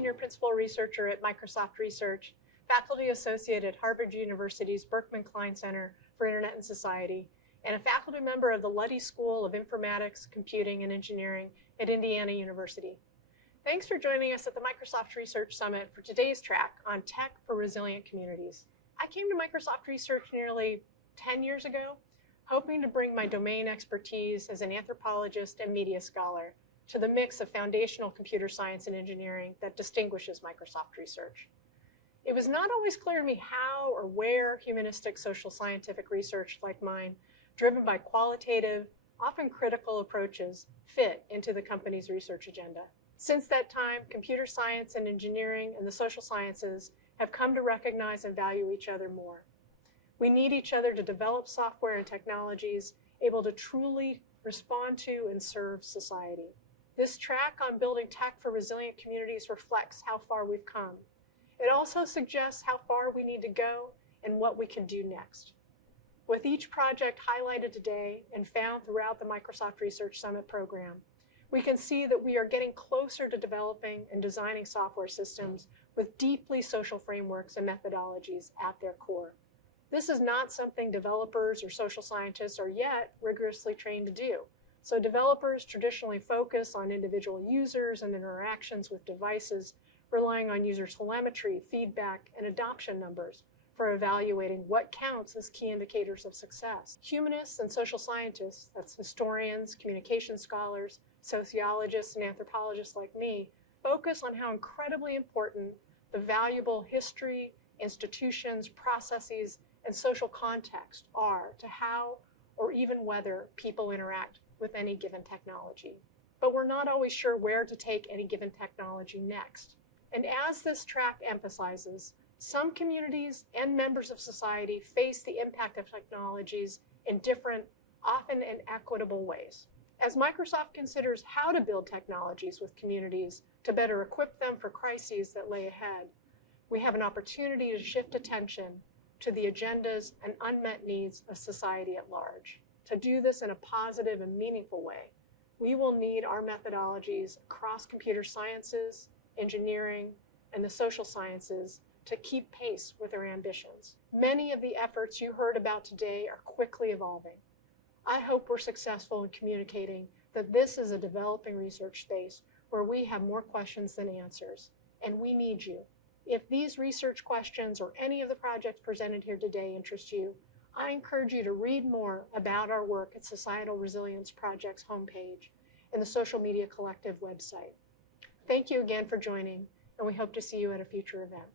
Senior Principal Researcher at Microsoft Research, Faculty Associate at Harvard University's Berkman Klein Center for Internet and Society, and a faculty member of the Luddy School of Informatics, Computing, and Engineering at Indiana University. Thanks for joining us at the Microsoft Research Summit for today's track on tech for resilient communities. I came to Microsoft Research nearly 10 years ago, hoping to bring my domain expertise as an anthropologist and media scholar to the mix of foundational computer science and engineering that distinguishes Microsoft Research. It was not always clear to me how or where humanistic social scientific research like mine, driven by qualitative, often critical approaches, fit into the company's research agenda. Since that time, computer science and engineering and the social sciences have come to recognize and value each other more. We need each other to develop software and technologies able to truly respond to and serve society. This track on building tech for resilient communities reflects how far we've come. It also suggests how far we need to go and what we can do next. With each project highlighted today and found throughout the Microsoft Research Summit program, we can see that we are getting closer to developing and designing software systems with deeply social frameworks and methodologies at their core. This is not something developers or social scientists are yet rigorously trained to do. So developers traditionally focus on individual users and interactions with devices, relying on user telemetry, feedback, and adoption numbers for evaluating what counts as key indicators of success. Humanists and social scientists, that's historians, communication scholars, sociologists, and anthropologists like me, focus on how incredibly important the valuable history, institutions, processes, and social context are to how or even whether people interact with any given technology. But we're not always sure where to take any given technology next. And as this track emphasizes, some communities and members of society face the impact of technologies in different, often inequitable ways. As Microsoft considers how to build technologies with communities to better equip them for crises that lay ahead, we have an opportunity to shift attention to the agendas and unmet needs of society at large. To do this in a positive and meaningful way, we will need our methodologies across computer sciences, engineering, and the social sciences to keep pace with our ambitions. Many of the efforts you heard about today are quickly evolving. I hope we're successful in communicating that this is a developing research space where we have more questions than answers, and we need you. If these research questions or any of the projects presented here today interest you, I encourage you to read more about our work at Societal Resilience Project's homepage and the Social Media Collective website. Thank you again for joining, and we hope to see you at a future event.